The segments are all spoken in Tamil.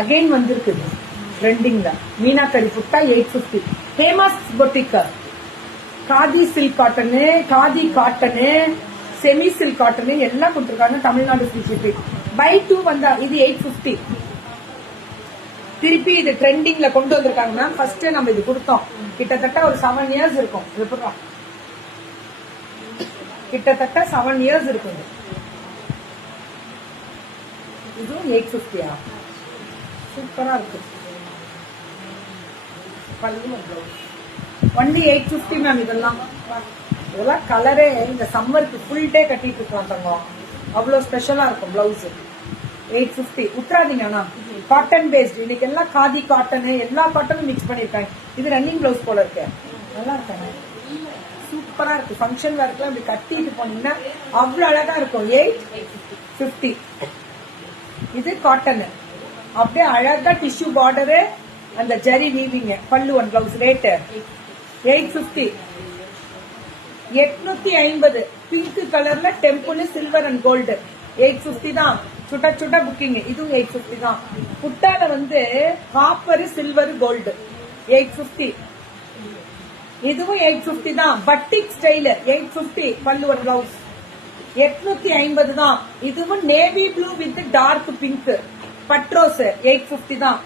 அகைன் வந்திருக்குது ட்ரெண்டிங்ல. மீனாக்கரி புட்டா 850. Famous boutique khadi silk cotton, khadi cotton, semi silk cotton எல்லாம் கொடுத்துருக்காங்க. Tamil Nadu free shipping. பை 2 வந்தா இது 850. திருப்பி இது ட்ரெண்டிங்ல கொண்டு வந்திருக்காங்க மேம். ஃபர்ஸ்ட் நம்ம இது கொடுத்தோம், கிட்டத்தட்ட ஒரு 7 இயர்ஸ் இருக்கும். கிட்டத்தட்ட 7 இயர்ஸ் இருக்கும். இதுவும் 850. சூப்பரா இருக்கு. Only 850 ma'am. இதெல்லாம் கலரே இந்த சம்மருக்கு ஃபுல் டே கட்டிட்டு இருக்காங்க. அவ்வளவு ஸ்பெஷலா இருக்கும் பிளவுஸ். 850 விட்டுறாதீங்க. ஆனா காட்டன் பேஸ்ட். இன்னைக்கு எல்லாம் காதி காட்டன், எல்லா காட்டனும் மிக்ஸ் பண்ணிருக்காங்க. இது ரன்னிங் பிளவுஸ் போல இருக்கு. நல்லா இருக்காங்க, சூப்பரா இருக்கு. ஃபங்க்ஷன் வேர்க்குலாம் இப்படி கட்டிட்டு போனீங்கன்னா அவ்வளவு அழகா இருக்கும். 850. இது காட்டன். அப்படியே அழகா டிஷ்யூ பார்டரு, அந்த ஜரி வீவிங்க. பல்லு ஒன் பிளவுஸ். ரேட்டு 850. 850. பிங்க் கலர்ல டெம்பிள் சில்வர் அண்ட் கோல்டு. 850 தான். சுட்ட சுட்ட புக்கிங். இதுவும் 850 தான். புட்டால வந்து காப்பர் சில்வர் கோல்டு. 850. இதுவும் 850 தான். Batik style. 850. Pallu one blouse. 850 தான். இதுவும் navy blue with dark pink. பட்ரோஸ் 850 தான்.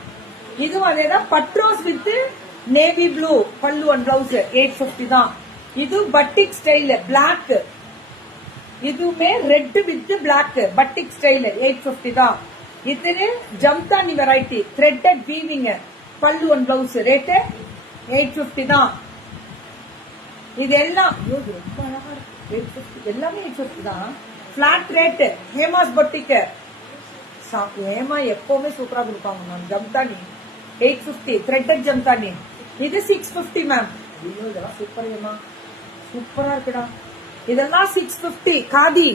இதுவும் அதேதான். பட்ரோஸ் with navy blue. Pallu one blouse. 850 தான். இது பட்டிக் ஸ்டைல் பிளாக். இதுவுமே red with black batik style. 850 தான். இது Jamdani variety threaded weaving. Pallu one blouse. Rate 850 தான். இது எல்லாம் எல்லாமே 850 தான். Flat rate. Hema's boutique. Hema எப்பவுமே சூப்பரா கொடுப்பாங்க மேம். ஜம்தானி 850. த்ரெட்டட் ஜம்தானி. இது 650 மேம். இதெல்லாம் சூப்பர். ஹேமா சூப்பரா இருக்குடா. இதெல்லாம் 650. காதி